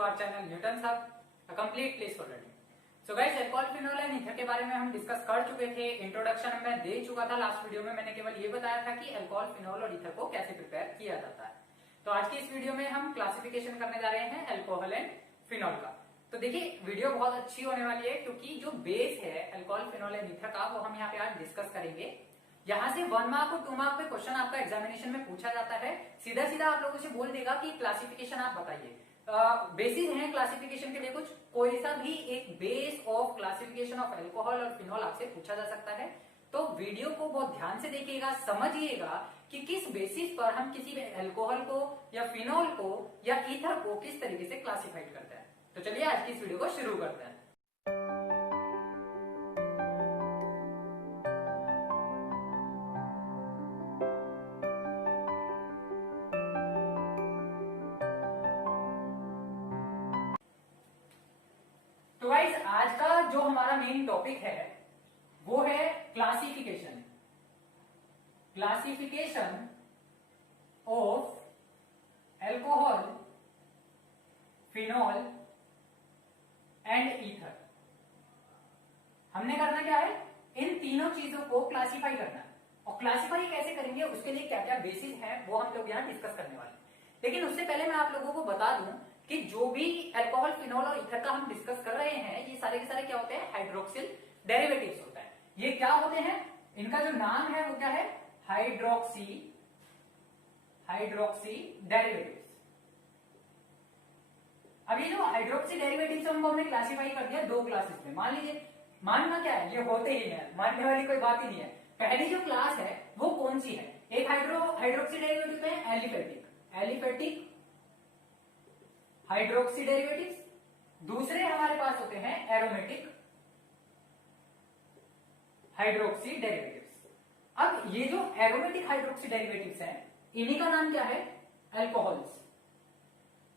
Our channel Newton Hub, a complete place for learning. So guys, alcohol, phenol and ether के बारे में हम discuss कर चुके थे। इंट्रोडक्शन में दे चुका था। लास्ट वीडियो में मैंने केवल ये बताया था कि अल्कोहल, फिनोल और ईथर को कैसे प्रिपेयर किया जाता है। तो आज की इस वीडियो में हम क्लासिफिकेशन करने जा रहे हैं अल्कोहल एंड फिनोल का। तो देखिए, वीडियो बहुत अच्छी होने वाली है क्योंकि जो बेस है अल्कोहल, फिनोल एंड ईथर का, वो हम यहाँ पे आज डिस्कस करेंगे। यहाँ से 1 मार्क और 2 मार्क पे क्वेश्चन आपका एग्जामिनेशन में पूछा जाता है। सीधा सीधा आप लोगों से बोल देगा कि क्लासिफिकेशन आप बताइए। बेसिस हैं क्लासिफिकेशन के लिए कुछ, कोई सा भी एक base of classification of alcohol और फिनोल आपसे पूछा जा सकता है। तो वीडियो को बहुत ध्यान से देखिएगा, समझिएगा कि किस बेसिस पर हम किसी भी अल्कोहल को या फिनोल को या ईथर को किस तरीके से क्लासिफाइड करते हैं। तो चलिए आज की इस वीडियो को शुरू करते हैं। तो गाइस, आज का जो हमारा मेन टॉपिक है वो है classification. Classification of alcohol, phenol and ether. हमने करना क्या है, इन तीनों चीजों को क्लासिफाई करना है। और क्लासिफाई कैसे करेंगे, उसके लिए क्या क्या बेसिस है वो हम लोग यहाँ डिस्कस करने वाले हैं। लेकिन उससे पहले मैं आप लोगों को बता दूं कि जो भी अल्कोहल, फिनोल और ईथर का हम डिस्कस कर रहे हैं, ये सारे के सारे क्या होते हैं, हाइड्रोक्सिल डेरिवेटिव्स होता है। ये क्या होते हैं, इनका जो नाम है वो क्या है, हाइड्रोक्सी डेरिवेटिव्स। अब ये जो हाइड्रोक्सी डेरिवेटिव्स हमने क्लासिफाई कर दिया 2 क्लासेस में। मान लीजिए, मानना क्या है, ये होते ही है, मानने वाली कोई बात ही नहीं है। पहली जो क्लास है वो कौन सी है, एक हाइड्रोक्सी डेरिवेटिव है एलिफेटिक हाइड्रोक्सी डेरिवेटिव्स, दूसरे हमारे पास होते हैं एरोमेटिक हाइड्रोक्सी डेरिवेटिव्स। अब ये जो एरोमेटिक हाइड्रोक्सी डेरिवेटिव्स हैं, इन्हीं का नाम क्या है, अल्कोहल्स।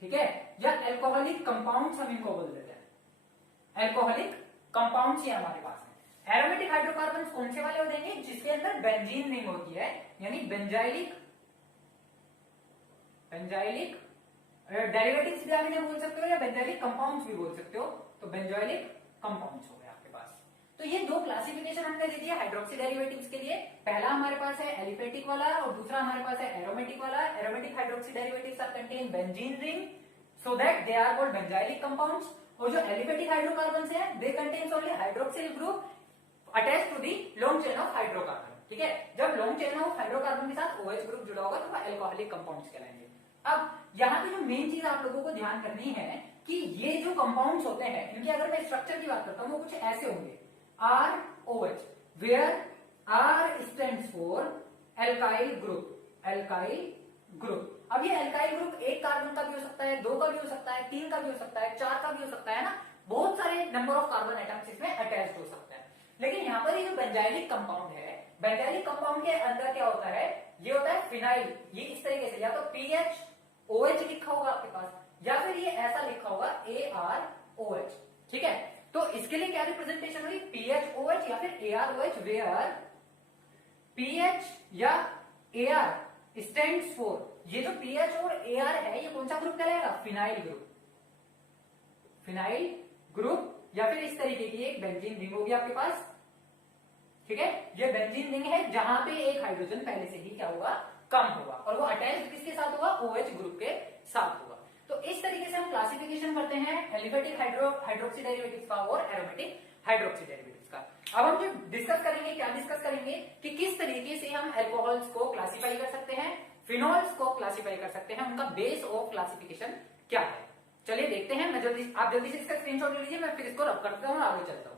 ठीक है, या अल्कोहलिक कंपाउंड्स हम इनको बोल देते हैं। अल्कोहलिक कंपाउंड्स ये हमारे पास है। एरोमेटिक हाइड्रोकार्बन कौन से वाले हो देंगे, जिसके अंदर बेंजीन रिंग होती है, यानी बेंजाइलिक डेरिवेटिव्स भी आप इन्हें बोल सकते हो या बेंजाइलिक कंपाउंड्स भी बोल सकते हो। तो बेंजाइलिक कंपाउंड्स हो गए आपके पास। तो ये 2 क्लासिफिकेशन हमने दे दिया हाइड्रोक्सी डेरिवेटिव्स के लिए। पहला हमारे पास है एलिफेटिक वाला और दूसरा हमारे पास है एरोमेटिक वाला। Aromatic hydroxy derivatives are contain benzene ring so that they are called benzylic compounds. और जो एलिफेटिक हाइड्रोकार्बन्स हैं, they contains only hydroxyl group attach to the long chain of hydrocarbon. ठीक है, जब लॉन्ग चेन ऑफ हाइड्रोकार्बन के साथ OH group जुड़ा होगा तो वो अल्कोहलिक कंपाउंड्स कहलाएंगे। अब यहाँ पे जो मेन चीज आप लोगों को ध्यान करनी है कि ये जो कंपाउंड्स होते हैं, इनकी अगर मैं स्ट्रक्चर की बात करता हूं, वो कुछ ऐसे होंगे, ROH, where R stands for alkyl group. अब ये एल्काइल ग्रुप एक कार्बन का भी हो सकता है, 2 का भी हो सकता है, 3 का भी हो सकता है, 4 का भी हो सकता है ना, बहुत सारे नंबर ऑफ कार्बन एटम्स इसमें अटैच्ड हो सकते हैं। लेकिन यहाँ पर ये जो बेंजाइलिक कंपाउंड है, बेंजाइलिक कंपाउंड के अंदर क्या होता है, ये होता है फिनाइल। ये इस तरीके से, या तो PHOH लिखा होगा आपके पास, या फिर ये ऐसा लिखा होगा AROH। ठीक है, तो इसके लिए क्या रिप्रेजेंटेशन हुई, PHOH या फिर AROH, वेयर PH या AR स्टैंड्स फॉर, ये जो PH और AR है, ये कौन सा ग्रुप कहलाएगा, फिनाइल ग्रुप। या फिर इस तरीके की एक बेंजीन रिंग होगी आपके पास। ठीक है, ये बेंजीन रिंग है जहां पे एक हाइड्रोजन पहले से ही क्या होगा, कम होगा, और वो अटैच किसके साथ होगा, OH ग्रुप के साथ होगा। तो इस तरीके से हम क्लासिफिकेशन करते हैं एलिफेटिक हाइड्रोक्सी डेरिवेटिव्स का और एरोमेटिक हाइड्रोक्सी डेरिवेटिव्स का। अब हम जो डिस्कस करेंगे, क्या डिस्कस करेंगे कि किस तरीके से हम अल्कोहल्स को क्लासिफाई कर सकते हैं, फिनोल्स को क्लासिफाई कर सकते हैं, उनका बेस ऑफ क्लासिफिकेशन क्या है। चलिए देखते हैं। आप जल्दी से इसका स्क्रीनशॉट ले लीजिए, मैं फिर इसको रब करता हूं, आगे चलता हूं।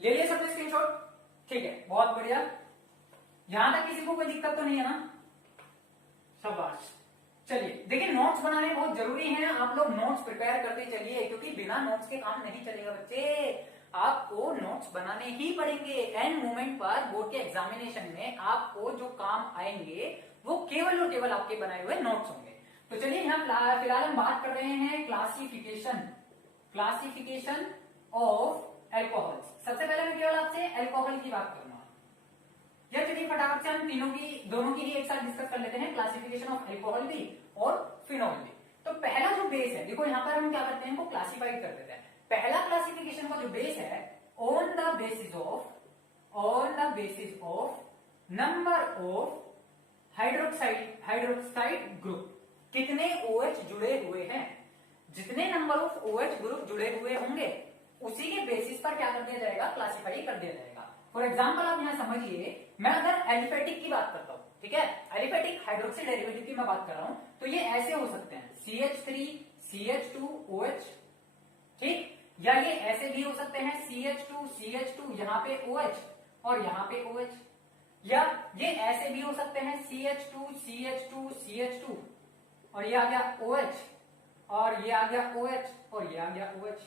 ले लिया सबने स्क्रीनशॉट, ठीक है, बहुत बढ़िया। यहां तक किसी को कोई दिक्कत तो नहीं है ना, शाबाश। चलिए देखिए, नोट्स बनाने बहुत जरूरी हैं। आप लोग नोट्स प्रिपेयर करते चलिए, क्योंकि बिना नोट्स के काम नहीं चलेगा बच्चे। आपको नोट्स बनाने ही पड़ेंगे। एंड मोमेंट पर बोर्ड के एग्जामिनेशन में आपको जो काम आएंगे वो केवल और केवल आपके बनाए हुए नोट्स होंगे। तो चलिए, यहाँ फिलहाल हम बात कर रहे हैं क्लासिफिकेशन ऑफ अल्कोहल्स। सबसे पहले मैं केवल आपसे अल्कोहल की बात करूंगा। या चलिए फटाफट से हम दोनों की ही एक साथ डिस्कस कर लेते हैं, क्लासिफिकेशन ऑफ अल्कोहल भी और फिनॉल भी। तो पहला जो बेस है, देखो यहाँ पर हम क्या करते हैं, इनको क्लासिफाइड कर देते हैं। पहला क्लासिफिकेशन का जो बेस है, on the basis of number of hydroxide group, कितने OH जुड़े हुए हैं, जितने नंबर ऑफ OH ग्रुप जुड़े हुए होंगे उसी के बेसिस पर क्या कर दिया जाएगा, क्लासिफाई कर दिया जाएगा। फॉर एग्जाम्पल आप यहाँ समझिए, मैं अगर एलिफेटिक की बात करता हूं, ठीक है, एलिफेटिक हाइड्रोक्सी डेरिवेटिव की मैं बात कर रहा हूं, तो ये ऐसे हो सकते हैं CH3 CH2 OH, ठीक, या ये ऐसे भी हो सकते हैं CH2 यहाँ पे OH और यहाँ पे OH, या ये ऐसे भी हो सकते हैं CH2 और ये आ गया OH और ये आ गया OH और ये आ गया OH,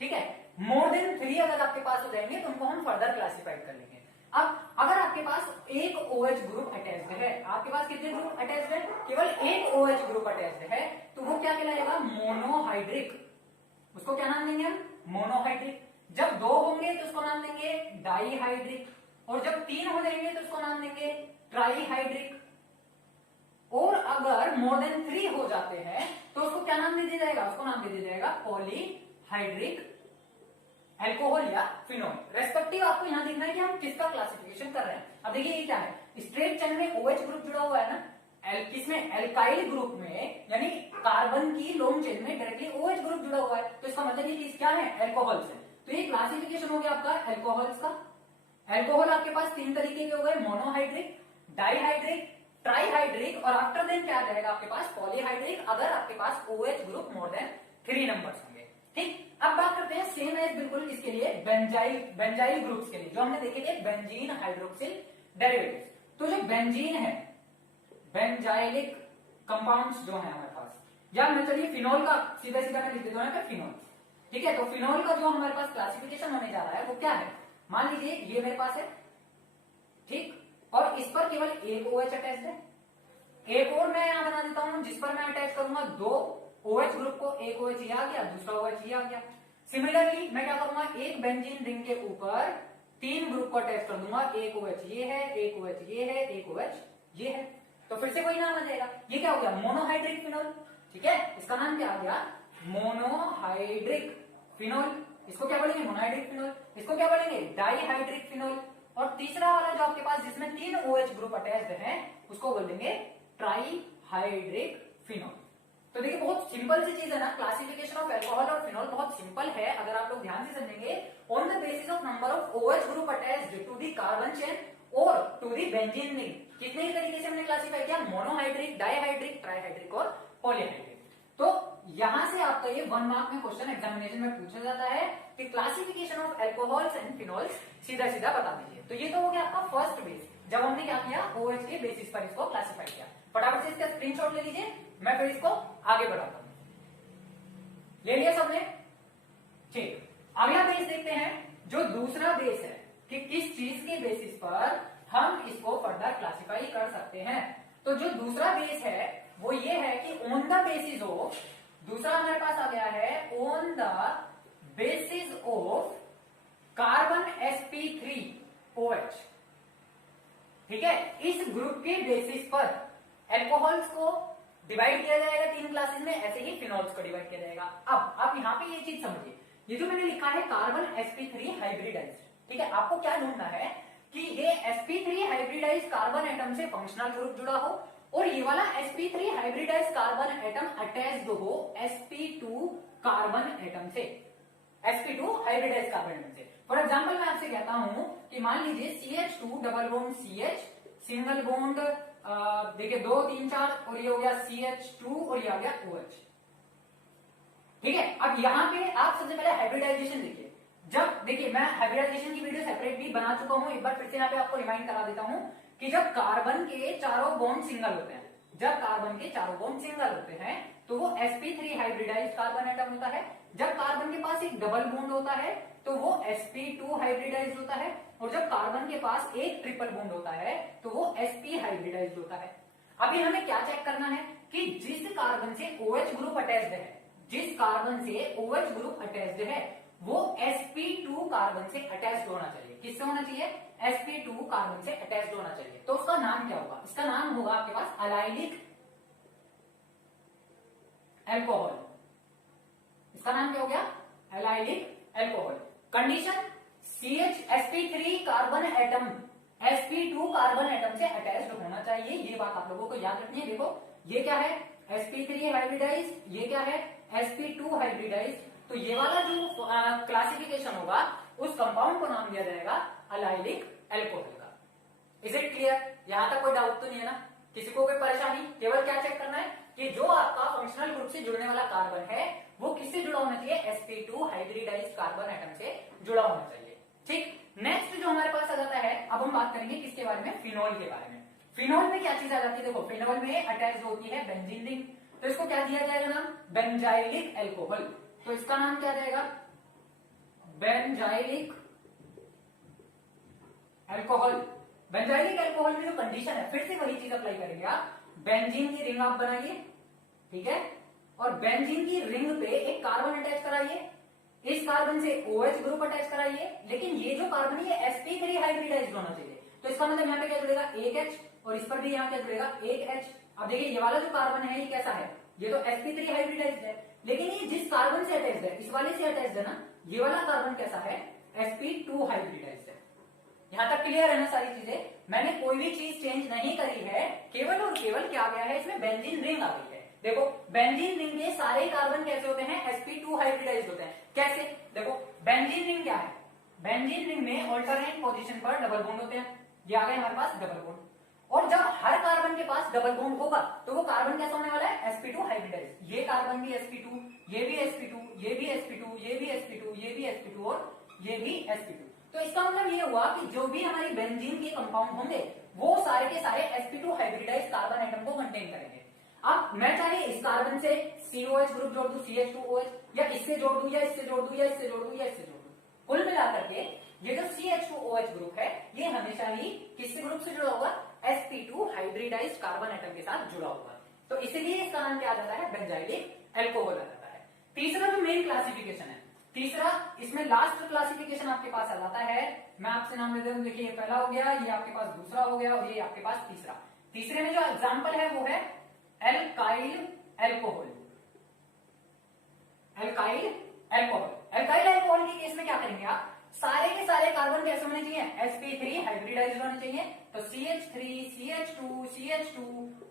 ठीक है। मोर देन 3 अगर आपके पास हो जाएंगे तो उनको हम फर्दर क्लासिफाई कर लेंगे। अब अगर आपके पास एक OH ग्रुप अटैच्ड है, आपके पास कितने ग्रुप अटैच्ड है, केवल एक OH ग्रुप अटैच्ड है, तो वो क्या कहलाएगा, मोनोहाइड्रिक। उसको क्या नाम देंगे हम, मोनोहाइड्रिक। जब 2 होंगे तो उसको नाम देंगे डाईहाइड्रिक, और जब 3 हो जाएंगे तो उसको नाम देंगे ट्राईहाइड्रिक, और अगर मोर देन 3 हो जाते हैं तो उसको क्या नाम दे दिया जाएगा, उसको नाम दे दिया जाएगा पॉलीहाइड्रिक अल्कोहल या फिनॉल। रेस्पेक्टिव आपको यहां देखना है कि हम किसका क्लासिफिकेशन कर रहे हैं। अब देखिए ये क्या है, स्ट्रेट चेन में OH ग्रुप जुड़ा हुआ है ना, किसमें, एल्काइल ग्रुप में, यानी कार्बन की लॉन्ग चेन में डायरेक्टली OH ग्रुप जुड़ा हुआ है, तो इसका मतलब ये क्या है, अल्कोहल्स है। तो ये क्लासिफिकेशन हो गया आपका अल्कोहल्स का। अल्कोहल आपके पास 3 तरीके के हो गए, मोनोहाइड्रिक, डाईहाइड्रिक, ट्राईहाइड्रिक, और आफ्टर देन क्या आ जाएगा आपके पास, पॉलीहाइड्रिक, अगर आपके पास OH group more than 3 numbers होंगे, ठीक। अब बात करते हैं सेम एज बिल्कुल इसके लिए बेंजाइल ग्रुप्स के लिए, जो हमने देखे थे बेंजीन हाइड्रोक्सिल डेरिवेटिव्स। तो जो बेंजीन है, बेंजाइलिक कंपाउंड्स जो है हमारे पास, या मैं चलिए फिनॉल का सीधा सीधा मैं लिख देता हूं फिनॉल, ठीक है। तो फिनॉल का जो हमारे पास क्लासिफिकेशन होने जा रहा है वो क्या है, मान लीजिए ये मेरे पास है, ठीक, और इस पर केवल एक OH अटैच है। एक और मैं यहां बना देता हूं जिस पर मैं अटैच करूंगा 2 OH ग्रुप को, एक OH ये आ गया, दूसरा OH ये आ गया। सिमिलरली मैं क्या करूंगा, एक बेंजीन रिंग के ऊपर 3 ग्रुप को अटैच कर दूंगा, एक OH ये है, एक OH ये है, एक OH ये है, तो फिर से कोई नाम आ जाएगा। ये क्या हो गया, मोनोहाइड्रिक फिनॉल, ठीक है, इसका नाम क्या आ गया, मोनोहाइड्रिक फिनॉल। इसको क्या बोलेंगे, मोनोहाइड्रिक फिनॉल। इसको क्या बोलेंगे, डाईहाइड्रिक फिनॉल। और तीसरा वाला जो आपके पास जिसमें 3 OH ग्रुप अटैच्ड हैं उसको बोलेंगे ट्राईहाइड्रिक फिनॉल। तो देखिए बहुत सिंपल सी चीज है ना, क्लासिफिकेशन ऑफ अल्कोहल और फिनॉल बहुत सिंपल है अगर आप लोग ध्यान से समझेंगे। On the basis of number of OH group attached to the carbon chain और टू द बेंजीन रिंग, कितने ही तरीके से हमने क्लासिफाई किया, मोनोहाइड्रिक, डाईहाइड्रिक, ट्राईहाइड्रिक और पॉलीहाइड्रिक। तो यहां से आपका ये 1 मार्क में क्वेश्चन एग्जामिनेशन में पूछा जाता है कि classification of alcohols and phenols सीधा सीधा बता दीजिए। तो ये तो हो गया आपका फर्स्ट बेस, जब हमने क्या किया, OH के बेसिस पर इसको क्लासिफाई किया। फटाफट से इसका स्क्रीनशॉट ले लीजिए, मैं फिर इसको आगे बढ़ाता हूं। ले लिया सबने, ठीक। अगला बेस देखते हैं, जो दूसरा बेस है कि किस चीज के बेसिस पर हम इसको फर्दर क्लासिफाई कर सकते हैं। तो जो दूसरा बेस है वो ये है कि ऑन द बेसिस ऑफ, दूसरा हमारे पास आ गया है on the basis of carbon sp3OH, ठीक है। इस ग्रुप के बेसिस पर अल्कोहल्स को डिवाइड किया जाएगा 3 क्लासेस में, ऐसे ही फिनॉल्स को डिवाइड किया जाएगा। अब आप यहाँ पे ये चीज समझिए, ये जो मैंने लिखा है कार्बन sp3 हाइब्रिडाइज्ड, ठीक है, आपको क्या ढूंढना है कि ये sp3 हाइब्रिडाइज्ड कार्बन एटम से फंक्शनल ग्रुप जुड़ा हो और ये वाला sp3 hybridized carbon atom attached हो sp2 कार्बन एटम से, sp2 हाइब्रिडाइज्ड कार्बन एटम से। फॉर एग्जांपल मैं आपसे कहता हूं कि मान लीजिए CH2 double bond CH, single bond देखिए 2 3 4, और ये हो गया CH2 और ये आ गया OH, ठीक है। अब यहाँ पे आप सबसे पहले हाइब्रिडाइजेशन देखिए, जब देखिए मैं हाइब्रिडाइजेशन की वीडियो सेपरेट भी बना चुका हूं, एक बार फिर से यहाँ पे आपको रिमाइंड करा देता हूं कि जब कार्बन के चारों बॉन्ड सिंगल होते हैं, जब कार्बन के चारों बॉन्ड सिंगल होते हैं तो वो sp3 हाइब्रिडाइज्ड कार्बन एटम होता है। जब कार्बन के पास एक डबल बॉन्ड होता है तो वो sp2 हाइब्रिडाइज्ड होता है, और जब कार्बन के पास एक ट्रिपल बॉन्ड होता है तो वो sp हाइब्रिडाइज्ड होता है। अभी हमें क्या चेक करना है कि जिस कार्बन से OH ग्रुप अटैच्ड है, जिस कार्बन से OH ग्रुप अटैच्ड है वो sp2 कार्बन से अटैच्ड होना चाहिए। किससे होना चाहिए, sp2 कार्बन से अटैच्ड होना चाहिए। तो उसका नाम क्या होगा? इसका नाम होगा आपके पास अलाइलिक एल्कोहल। इसका नाम क्या हो गया? Allylic alcohol. Condition CH sp3 carbon atom sp2 carbon atom से अटैच्ड होना चाहिए। ये बात आप लोगों को याद रखनी है। देखो ये क्या है? sp3 हाइब्रिडाइज, ये क्या है? sp2 hybridise. तो ये वाला जो क्लासिफिकेशन होगा उस कंपाउंड को नाम दिया जाएगा अलाइलिक एल्कोहल का। Is it clear? यहां तक कोई डाउट तो नहीं है ना? किसी को कोई परेशानी? केवल क्या चेक करना है कि जो आपका फंक्शनल ग्रुप से जुड़ने वाला कार्बन है वो किससे जुड़ा होना चाहिए? sp2 हाइब्रिडाइज कार्बन एटम से जुड़ा होना चाहिए। ठीक, नेक्स्ट जो हमारे पास आ जाता है, अब हम बात करेंगे किसके बारे में? फिनोल के बारे में। फिनोल में क्या चीज आ जाती है? देखो फिनोल में अटैच होती है बेंजीन रिंग, तो इसको क्या दिया जाएगा नाम? Benzylic alcohol. तो इसका नाम क्या रहेगा? Benzylic alcohol. बेंजाइलिक एल्कोहल की जो कंडीशन है, फिर से वही चीज अप्लाई करेंगे आप। बेंजीन की रिंग आप बनाइए, ठीक है, और बेंजीन की रिंग पे एक कार्बन अटैच कराइए। इस कार्बन से OH ग्रुप अटैच कराइए, लेकिन ये जो कार्बन है ये sp3 हाइब्रिडाइज्ड होना चाहिए। तो इसका मतलब यहाँ पे क्या जुड़ेगा? एक H, और इस पर भी यहाँ क्या जुड़ेगा? एक H। अब देखिए ये वाला जो कार्बन है ये कैसा है? ये तो sp3 हाइब्रिडाइज्ड है, लेकिन ये जिस कार्बन से अटैच्ड है, इस वाले से अटैच्ड है ना, ये वाला कार्बन कैसा है? sp2 हाइब्रिडाइज्ड है। यहां तक क्लियर है ना सारी चीजें? मैंने कोई भी चीज चेंज नहीं करी है, केवल और केवल क्या गया है इसमें? बेंजीन रिंग आ गई है। देखो बेंजीन रिंग के सारे कार्बन कैसे होते हैं? sp2 हाइब्रिडाइज्ड होते हैं। कैसे? देखो बेंजीन रिंग क्या है? बेंजीन रिंग में ऑल्टरनेट पोजीशन पर डबल बॉन्ड होते हैं। ये आ गए हमारे पास डबल बॉन्ड, और जब हर कार्बन के पास डबल बॉन्ड होगा तो वो कार्बन कैसा होने वाला है? sp2 hybridised. ये कार्बन भी sp2, ये भी sp2, ये भी sp2, ये भी sp2, ये भी sp2 और ये भी sp2। तो इसका मतलब ये हुआ कि जो भी हमारी बेंजीन के कंपाउंड होंगे वो सारे के सारे sp2 हाइब्रिडाइज्ड कार्बन एटम को कंटेन करेंगे। अब मैं चाहे इस कार्बन से COH ग्रुप जोड़ दूं, CH2OH, या इससे जोड़ दूं, या इससे जोड़ दूं, या इससे जोड़ दूं, या इससे जोड़ दूं, कुल मिलाकर के ये जो CH2OH ग्रुप है ये हमेशा ही किस ग्रुप से जुड़ा होगा? sp2 हाइब्रिडाइज्ड कार्बन एटम के साथ जुड़ा होगा। तो इसीलिए इसका नाम क्या आ जाता है? बेंजाइलिक एल्कोहल आ जाता है। तीसरा जो मेन क्लासिफिकेशन है, तीसरा इसमें लास्ट क्लासिफिकेशन आपके पास आ जाता है। मैं आपसे नाम लेता हूं, देखिए ये पहला हो गया, ये आपके पास दूसरा हो गया, और ये आपके पास तीसरा। तीसरे में जो एग्जांपल है वो है alkyl alcohol. Alkyl alcohol. Alkyl alcohol के केस में क्या करेंगे आप? सारे के सारे कार्बन कैसे होने चाहिए? sp3 हाइब्रिडाइज्ड होने चाहिए। तो CH3, CH2, CH2,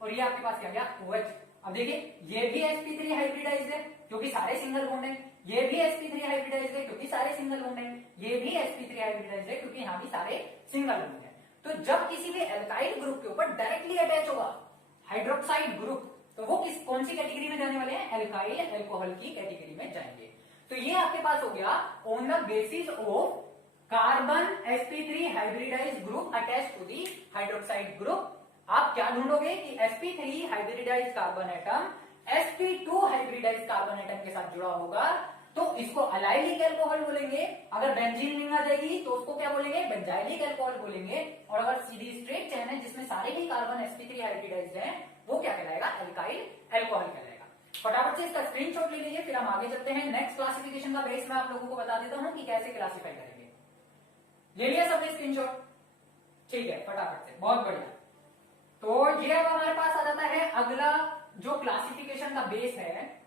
और ये आपके पास क्या गया? OH। अब देखिए ये भी sp3 हाइब्रिडाइज्ड है क्योंकि सारे सिंगल बॉन्ड है, ये भी sp3 हाइब्रिडाइज्ड है क्योंकि सारे सिंगल बॉन्ड है, ये भी sp3 हाइब्रिडाइज्ड है क्योंकि यहाँ भी सारे सिंगल बॉन्ड है। तो जब किसी भी एल्काइल ग्रुप के ऊपर डायरेक्टली अटैच होगा हाइड्रोक्साइड ग्रुप, तो वो कौन सी कैटेगरी में जाने वाले हैं? एल्काइल एल्कोहल की कैटेगरी में जाएंगे। तो ये आपके पास हो गया on the basis of carbon sp3 hybridized group attach to the hydroxide group. आप क्या ढूंढोगे कि sp3 hybridized carbon atom sp2 hybridized carbon atom के साथ जुड़ा होगा तो इसको अलाइलिक एल्कोहल बोलेंगे। अगर बेंजीन रिंग आ जाएगी तो उसको क्या बोलेंगे? बेंजाइलिक एल्कोहल बोलेंगे। और अगर सीधी स्ट्रेट चेन है जिसमें सारे ही कार्बन sp3 हाइब्रिडाइज्ड हैं वो क्या कहलाएगा? एल्काइल एल्कोहल कहलाएगा। फटाफट से इसका स्क्रीनशॉट ले लीजिए, फिर हम आगे चलते हैं। नेक्स्ट क्लासिफिकेशन का बेस मैं आप लोगों को बता देता हूं कि कैसे क्लासिफाई करेंगे। ले लिया सबने स्क्रीनशॉट? ठीक है, फटाफट से, बहुत बढ़िया। तो ये अब हमारे पास आ जाता है अगला जो क्लासिफिकेशन का बेस है।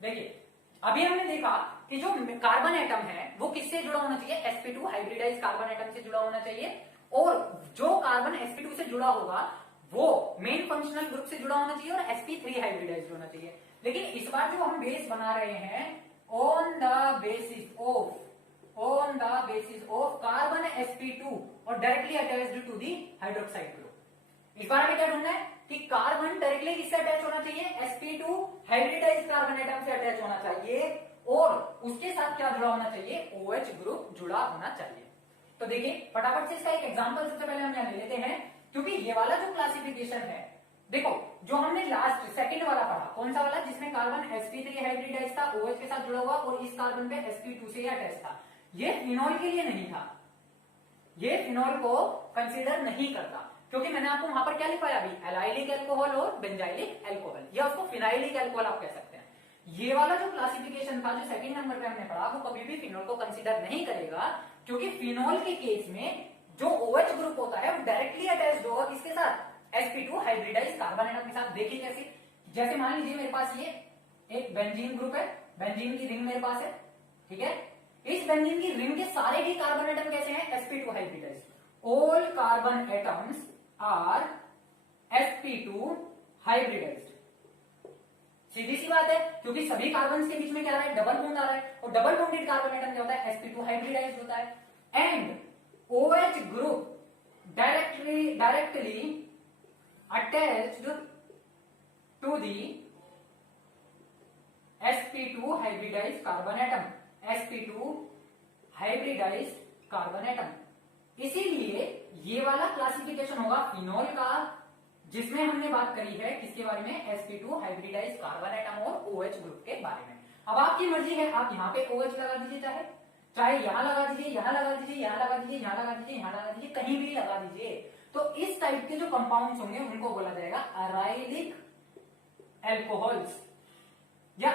देखिए अभी हमने देखा कि जो कार्बन एटम है वो किससे जुड़ा होना चाहिए? sp2 हाइब्रिडाइज्ड कार्बन एटम से जुड़ा होना चाहिए, और जो कार्बन sp2 से जुड़ा होगा वो मेन फंक्शनल ग्रुप से जुड़ा होना चाहिए और sp3 हाइब्रिडाइज्ड होना चाहिए। लेकिन इस बार जो हम बेस बना रहे हैं on the basis of carbon sp2 और directly attached to the hydroxide group. इस बार हमें क्या ढूंढना है कि कार्बन डायरेक्टली किससे अटैच होना चाहिए? sp2 हाइब्रिडाइज्ड कार्बन एटम से अटैच होना चाहिए, और उसके साथ क्या जुड़ा होना चाहिए? OH ग्रुप जुड़ा होना चाहिए। तो देखिए फटाफट से इसका एक एग्जांपल सबसे पहले हम यहाँ ले लेते हैं, क्योंकि ये वाला जो क्लासिफिकेशन है, देखो जो हमने लास्ट सेकंड वाला पढ़ा, कौन सा वाला? जिसमें कार्बन sp3 हाइब्रिडाइज्ड था, OH के साथ जुड़ा हुआ, और इस कार्बन पे sp2 से अटैच था। ये फिनॉल के लिए नहीं था, ये फिनॉल को कंसीडर नहीं करता, क्योंकि मैंने आपको वहां पर क्या लिखवाया अभी? एलाइलिक एल्कोहल और बेंजाइलिक एल्कोहल, या उसको फिनाइलिक एल्कोहल आप कह सकते हैं। ये वाला जो क्लासिफिकेशन था जो सेकंड नंबर पे हमने पढ़ा, वो कभी भी फिनोल को कंसीडर नहीं करेगा, क्योंकि फिनोल के केस में जो OH ग्रुप होता है वो डायरेक्टली अटैच्ड होगा किसके साथ, sp2 हाइब्रिडाइज कार्बन एटम के साथ। देखिए कैसे, जैसे मान लीजिए मेरे पास ये एक बेंजीन ग्रुप है, बेंजीन की रिंग मेरे पास है, ठीक है। इस बेंजीन की रिंग के सारे ही कार्बन एटम कैसे हैं, sp2 hybridise. All carbon atoms are sp2 hybridised. सीधी सी बात है, क्योंकि सभी कार्बन के बीच में क्या आ रहा है, डबल बॉन्ड आ रहा है, और डबल बॉन्डेड कार्बन एटम क्या होता है, sp2 हाइब्रिडाइज्ड होता है। And OH group directly attached to the sp2 hybridized carbon atom, sp2 hybridized carbon atom। इसीलिए ये वाला क्लासिफिकेशन होगा फिनोल का, जिसमें हमने बात करी है किसके बारे में, sp2 हाइब्रिडाइज्ड कार्बन एटम और OH ग्रुप के बारे में। अब आपकी मर्जी है, आप यहाँ पे OH लगा दीजिए, चाहे यहां लगा दीजिए, यहां लगा दीजिए, यहां लगा दीजिए, यहां लगा दीजिए, यहां लगा दीजिए, कहीं भी लगा दीजिए। तो इस टाइप के जो कंपाउंड्स होंगे उनको बोला जाएगा अराइलिक एल्कोहल्स, या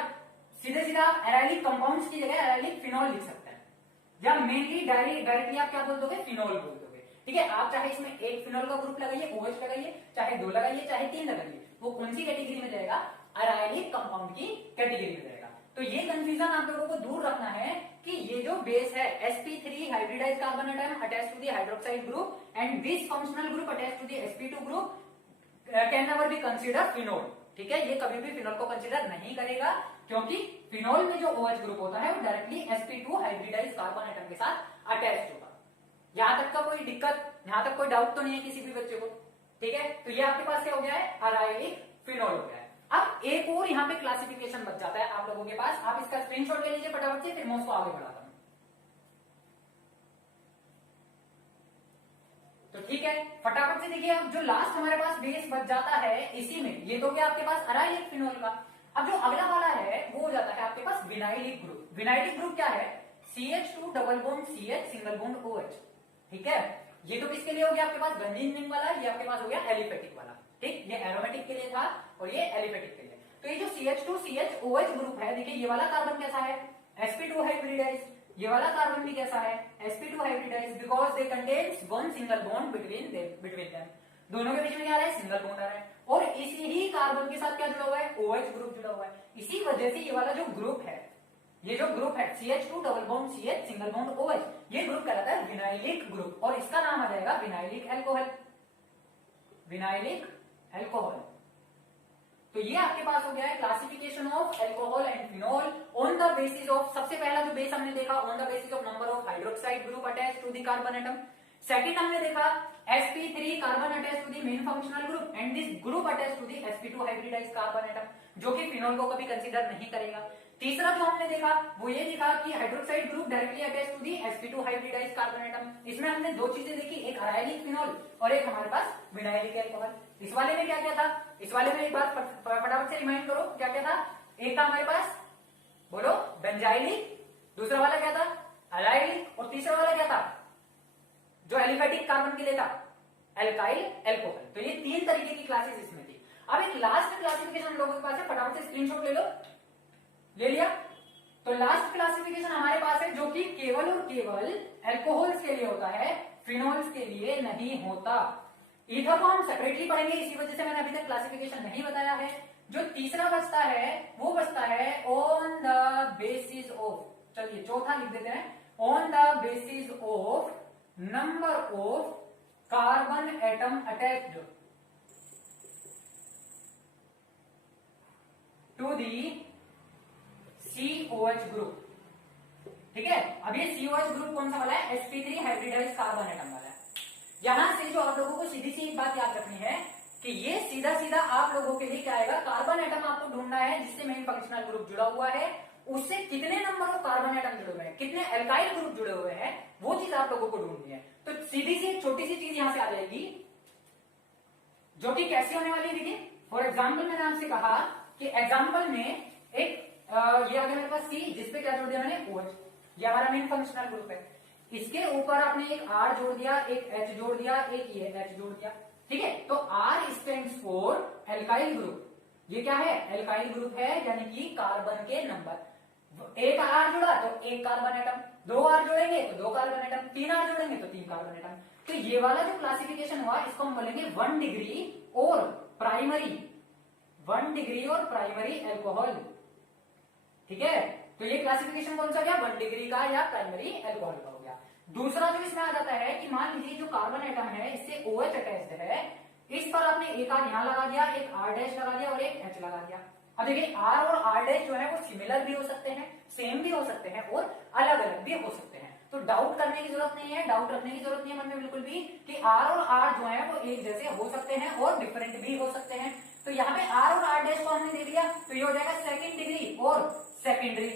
सीधे सीधा आप एराइलिक कंपाउंड्स की जगह एराइलिक फिनोल लिख सकते हैं, या मेनली डायरेक्टली आप क्या बोल दोगे, फिनोल बोल दोगे। ठीक है, आप चाहे इसमें एक फिनोल का ग्रुप लगाइए, OH लगाइए, चाहे 2 लगाइए, चाहे 3 लगाइए, वो कौन सी कैटेगरी में जाएगा, अराइलिक कंपाउंड की कैटेगरी में जाएगा। तो ये कंफ्यूजन आप लोगों को दूर रखना है कि ये जो बेस है sp3 hybridized carbon atom attached to the hydroxide group and this functional group attached to the sp2 group can never be consider phenol. ठीक है, ये कभी भी फिनोल को कंसीडर नहीं करेगा, क्योंकि फिनोल में जो OH ग्रुप होता है वो directly sp2 hybridized carbon atom के साथ अटैच्ड होगा। यहां तक का कोई दिक्कत, यहां तक कोई डाउट तो नहीं है किसी भी बच्चे को। ठीक है, तो ये आपके पास क्या हो गया है, अराइलिक फिनोल हो गया है। अब एक और यहाँ पे क्लासिफिकेशन बच जाता है आप लोगों के पास, आप इसका स्क्रीनशॉट ले लीजिए फटाफट से, फिर मैं उसको आगे बढ़ाता हूं। तो ठीक है, फटाफट से देखिए, अब जो लास्ट हमारे पास बेस बच जाता है इसी में, ये तो क्या आपके पास अराइलिक फिनोल का। अब जो अगला वाला है वो हो जाता है आपके पास विनाइलिक ग्रुप। विनाइलिक ग्रुप क्या है, CH2 double bond CH single bond OH। ठीक है, ये तो किसके लिए हो गया आपके पास, बेंजीन रिंग वाला, ये आपके पास हो गया एलिफेटिक वाला। ठीक, ये एरोमेटिक के लिए था और ये एलिफेटिक के लिए। तो ये जो CH2 CH OH ग्रुप है, देखिए ये वाला कार्बन कैसा है, sp2 हाइब्रिडाइज्ड, ये वाला कार्बन भी कैसा है, sp2 hybridized, because they contains one single bond between them. दोनों के बीच में क्या आ रहा है, सिंगल बॉन्ड आ रहा है, और इसी ही कार्बन के साथ क्या जुड़ा हुआ है, OH ग्रुप जुड़ा हुआ है। इसी वजह से ये वाला जो ग्रुप है, ये जो ग्रुप है CH2 double bond CH single bond OH, ये ग्रुप कहलाता है विनाइलिक ग्रुप, और इसका नाम आ जाएगा विनाइलिक एल्कोहल। Vinylic alcohol. तो ये आपके पास हो गया है classification of alcohol and phenol on the basis of, सबसे पहला जो बेस हमने देखा, on the basis of number of hydroxide group attached to the carbon atom. Second हमने देखा sp3 carbon attached to the main functional group and this group attached to the sp2 hybridized carbon atom, जो कि phenol को कभी consider नहीं करेगा। तीसरा जो हमने देखा वो ये देखा कि hydroxide group directly attached to the sp2 hybridized carbon atom. इसमें हमने दो चीजें देखी, एक अराइलिक फिनोल और एक हमारे पास विनाइलिक एल्कोहल। इस वाले में क्या क्या था, इस वाले में एक बार फटाफट से रिमाइंड करो क्या क्या था। एक था हमारे पास, बोलो, बेंजाइलिक, दूसरा वाला क्या था, अराइलिक, और तीसरा वाला क्या था जो एलिफेटिक कार्बन के लिए था, एल्काइल एल्कोहल। तो ये 3 तरीके की क्लासेस इसमें थी। अब एक लास्ट क्लासिफिकेशन हम लोगों के पास है, फटाफट से स्क्रीनशॉट ले लो। ले लिया, तो लास्ट क्लासिफिकेशन हमारे पास है जो कि केवल और केवल एल्कोहल्स के लिए होता है, फिनोल्स के लिए नहीं होता। ईथर को हम सेपरेटली पढ़ेंगे, इसी वजह से मैंने अभी तक क्लासिफिकेशन नहीं बताया है। जो तीसरा बचता है वो बचता है ऑन द बेसिस ऑफ, चलिए चौथा लिख देते हैं, on the basis of number of carbon atom attached to the COH group. ठीक है, अब ये COH ग्रुप कौन सा वाला है, sp3 हाइब्रिडाइज्ड कार्बन एटम वाला है। यहां से जो आप लोगों को सीधी सी एक बात याद रखनी है कि ये सीधा सीधा आप लोगों के लिए क्या आएगा, कार्बन एटम आपको ढूंढना है जिससे मेन फंक्शनल ग्रुप जुड़ा हुआ है, उससे कितने नंबर ऑफ कार्बन एटम जुड़े हुए हैं, कितने एल्काइल ग्रुप जुड़े हुए हैं, वो चीज आप लोगों को ढूंढनी है। तो सीधी सी एक छोटी सी चीज यहां से आ जाएगी जो कि कैसी होने वाली है। देखिए फॉर एग्जाम्पल मैंने आपसे कहा कि एग्जाम्पल में एक ये आ गया मेरे पास C, जिसपे क्या जोड़ दिया मैंने, OH, ये हमारा मेन फंक्शनल ग्रुप है। इसके ऊपर आपने एक R जोड़ दिया, एक H जोड़ दिया, एक ये H जोड़ दिया। ठीक है, तो R stands for alkyl group, ये क्या है, एल्काइल ग्रुप है, यानी कि कार्बन के नंबर। एक आर जुड़ा तो एक कार्बन एटम, दो आर जोड़ेंगे तो दो कार्बन एटम, तीन आर जोड़ेंगे तो तीन कार्बन एटम। तो ये वाला जो क्लासिफिकेशन हुआ इसको हम बोलेंगे 1 डिग्री और प्राइमरी, 1 डिग्री और प्राइमरी एल्कोहल। ठीक है, तो ये क्लासिफिकेशन कौन सा गया, 1 डिग्री का या प्राइमरी एल्कोहल का हो गया। दूसरा जो इसमें आ जाता है कि मान लीजिए जो कार्बन एटम है इससे OH अटैच्ड है, इस पर आपने एक आर यहां लगा दिया, एक R डैश लगा दिया और एक H लगा दिया। अब देखिए R और R डैश जो है वो सिमिलर भी हो सकते हैं, सेम भी हो सकते हैं और अलग अलग भी हो सकते हैं। तो डाउट करने की जरूरत नहीं है, डाउट रखने की जरूरत नहीं है मन में बिल्कुल भी कि R और R जो है वो एक जैसे हो सकते हैं और डिफरेंट भी हो सकते हैं। तो यहाँ पे R और R डैश को हमने दे दिया तो ये हो जाएगा सेकेंड डिग्री और सेकेंडरी,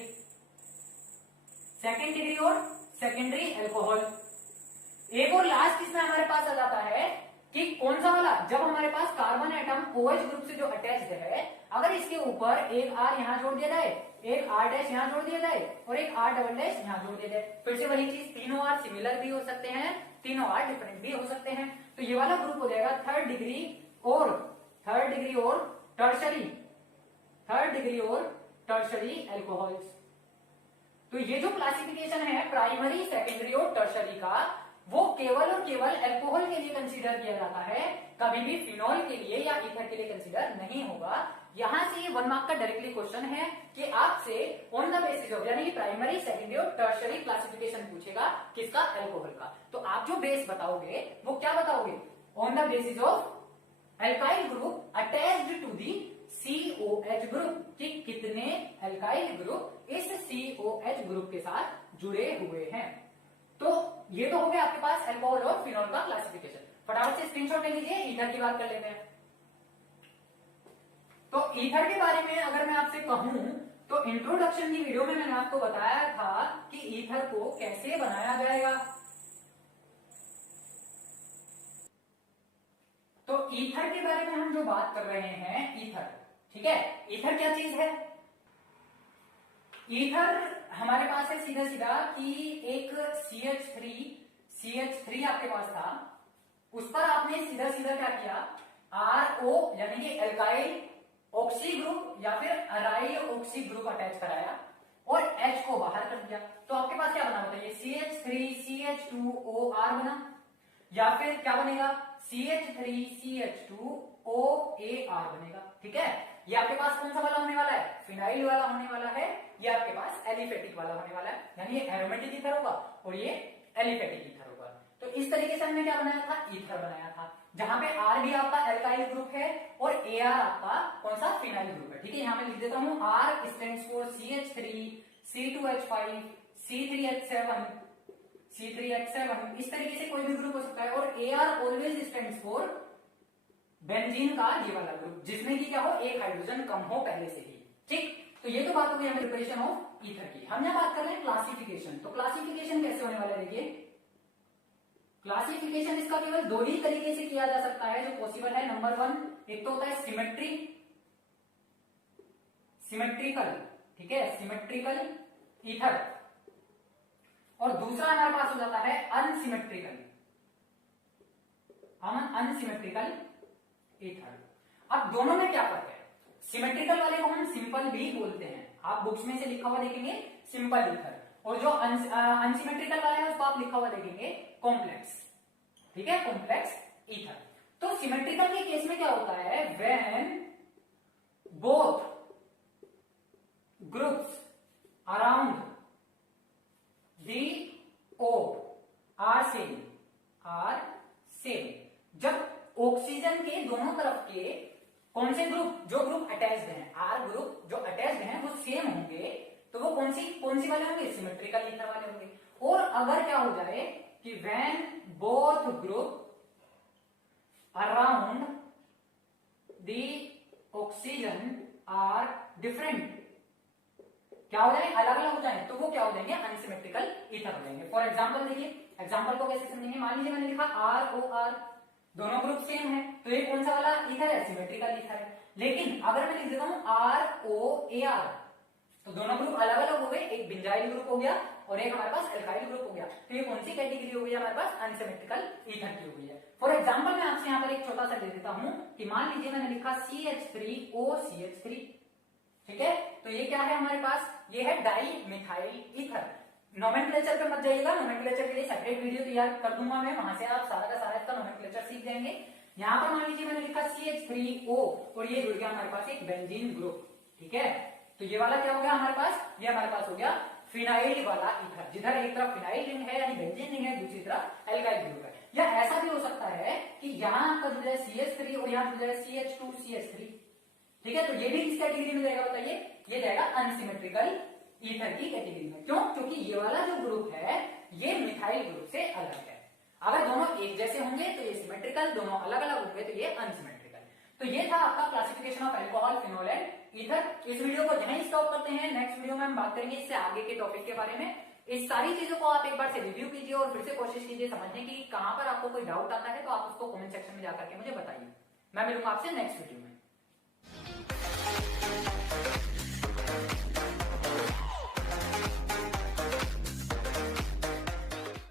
सेकेंड डिग्री और सेकेंडरी एल्कोहल। एक और लास्ट इसमें हमारे पास आ जाता है कि कौन सा वाला, जब हमारे पास कार्बन एटम OH ग्रुप से जो अटैच्ड है, अगर इसके ऊपर एक R यहां जोड़ दिया जाए, एक R डैश यहां जोड़ दिया जाए और एक R डबल डैश यहां जोड़ दिया जाए, फिर से वही चीज, तीनों R सिमिलर भी हो सकते हैं, तीनों R डिफरेंट भी हो सकते हैं। तो ये वाला ग्रुप हो जाएगा थर्ड डिग्री और टर्शरी, थर्ड डिग्री और टर्शरी एल्कोहल्स। तो ये जो क्लासिफिकेशन है प्राइमरी, सेकेंडरी और टर्शरी का, वो केवल और केवल अल्कोहल के लिए कंसीडर किया जाता है, कभी भी फिनॉल के लिए या ईथर के लिए कंसीडर नहीं होगा। यहां से ये 1 मार्क का डायरेक्टली क्वेश्चन है कि आपसे ऑन द बेसिस ऑफ, यानी प्राइमरी, सेकेंडरी और टर्शरी क्लासिफिकेशन पूछेगा किसका, अल्कोहल का। तो आप जो बेस बताओगे वो क्या बताओगे, on the basis of alkyl group attached to the COH group, कि कितने अल्काइल ग्रुप इस COH ग्रुप के साथ जुड़े हुए हैं। तो ये तो हो गया आपके पास अल्कोहल और फिनॉल का क्लासिफिकेशन। फटाफट से स्क्रीनशॉट ले लीजिए, ईथर की बात कर लेते हैं। तो ईथर के बारे में अगर मैं आपसे कहूं तो इंट्रोडक्शन की वीडियो में मैंने आपको बताया था कि ईथर को कैसे बनाया जाएगा। तो ईथर के बारे में हम जो बात कर रहे हैं, ईथर, ठीक है, ईथर क्या चीज है। ईथर हमारे पास है सीधा सीधा कि एक CH3 आपके पास था, उस पर आपने सीधा सीधा क्या किया, RO यानी कि एल्काइल ऑक्सी ग्रुप या फिर अराइल ऑक्सी ग्रुप अटैच कराया और H को बाहर कर दिया। तो आपके पास क्या बना, बताइए, CH3CH2OR बना, या फिर क्या बनेगा, CH3CH2OAR बनेगा। ठीक है, ये आपके पास कौन सा वाला होने वाला है, फिनाइल वाला होने वाला है, ये आपके पास एलिफेटिक वाला होने वाला है, यानी ये एरोमेटिक ईथर होगा और ये एलिफेटिक ईथर होगा। तो इस तरीके से हमने क्या बनाया था, ईथर बनाया था, जहां पे R भी आपका एल्काइल ग्रुप है और AR आपका कौन सा, फिनाइल ग्रुप है। ठीक है, यहां मैं लिख देता हूं, R stands for CH3 C2H5 C3H7 C3H7, इस तरीके से कोई भी ग्रुप हो सकता है। और AR always stands for benzene का ये वाला ग्रुप, जिसमें कि क्या हो, एक हाइड्रोजन कम हो पहले से ही। ठीक, तो ये तो बात हो गई हमें प्रिपरेशन ऑफ ईथर की। हम यहाँ बात कर रहे हैं क्लासिफिकेशन। तो क्लासिफिकेशन कैसे होने वाला है, देखिए, क्लासिफिकेशन इसका केवल दो ही तरीके से किया जा सकता है जो पॉसिबल है। नंबर 1, एक तो होता है सिमेट्रिकल, ठीक है, सिमेट्रिकल ईथर, और दूसरा हमारे पास हो जाता है अनसिमेट्रिकल ईथर। अब दोनों में क्या फर्क है, सिमेट्रिकल वाले को हम सिंपल भी बोलते हैं, आप बुक्स में से लिखा हुआ देखेंगे सिंपल ईथर, और जो अनसिमेट्रिकल वाला है उसको आप लिखा हुआ देखेंगे कॉम्प्लेक्स। ठीक है, कॉम्प्लेक्स ईथर। तो सिमेट्रिकल के केस में क्या होता है, when both groups around the O are same, जब ऑक्सीजन के दोनों तरफ के कौन से ग्रुप, जो ग्रुप अटैच्ड हैं, R ग्रुप जो अटैच्ड हैं वो सेम होंगे, तो वो कौन सी वाले होंगे, सिमेट्रिकल ईथर वाले होंगे। और अगर क्या हो जाए कि when both group around the oxygen are different, क्या हो जाए, अलग अलग हो जाए, तो वो क्या हो जाएंगे, अनसिमेट्रिकल ईथर हो जाएंगे। फॉर एग्जांपल देखिए, एग्जांपल को कैसे समझेंगे, मान लीजिए मैंने लिखा ROR, दोनों ग्रुप सेम है, तो ये कौन सा वाला ईथर है, सिमेट्रिकल ईथर है। लेकिन अगर मैं लिख देता हूं ROAR, तो दोनों ग्रुप अलग अलग हो गए, एक बेंजाइल ग्रुप हो गया और एक हमारे पास एल्काइल ग्रुप हो गया, तो ये कौन सी कैटेगरी हो गई हमारे पास, अनसिमेट्रिकल ईथर की हो गई है। फॉर एग्जांपल मैं आपसे यहाँ पर एक छोटा सा दे देता हूं कि मान लीजिए मैंने लिखा CH3OCH3, ठीक है। तो ये क्या है हमारे पास, ये है डाई मिथाइल ईथर। नोमेनक्लेचर पे मत जाइएगा, नोमेनक्लेचर के लिए सेपरेट वीडियो तैयार कर दूंगा मैं, वहां से आप सारा का सारा इसका नोमेनक्लेचर सीख जाएंगे। यहाँ पर मान लीजिए मैंने लिखा CH3O और ये जुड़ गया हमारे पास एक बेंजीन ग्रुप, ठीक है। तो ये वाला क्या हो गया हमारे पास, ये हमारे पास हो गया फिनाइल वाला ईथर, जिधर एक तरफ फिनाइल रिंग है यानी बेंजीन रिंग है, दूसरी तरफ एल्काइल ग्रुप है। या ऐसा भी हो सकता है कि यहाँ आपका जुड़ जाए CH3 और यहाँ जुड़ जाए CH2CH3, ठीक है। तो ये भी किस कैटेगरी में जाएगा बताइए, ये जाएगा अनसिमेट्रिकल ईथर की कैटेगरी में। क्यों, क्योंकि ये वाला जो ग्रुप है ये मिथाइल ग्रुप से अलग है। अगर दोनों एक जैसे होंगे तो ये सिमेट्रिकल, दोनों अलग अलग होंगे तो ये अनसिमेट्रिकल। तो ये था आपका classification of alcohol, phenol and ether. इस वीडियो को यहीं स्टॉप करते हैं, नेक्स्ट वीडियो में हम बात करेंगे इससे आगे के टॉपिक के बारे में। इस सारी चीजों को आप एक बार से रिव्यू कीजिए और फिर से कोशिश कीजिए समझने की, कहां पर आपको कोई डाउट आता है तो आप उसको कमेंट सेक्शन में जाकर के मुझे बताइए। मैं मिलूंगा आपसे नेक्स्ट वीडियो में।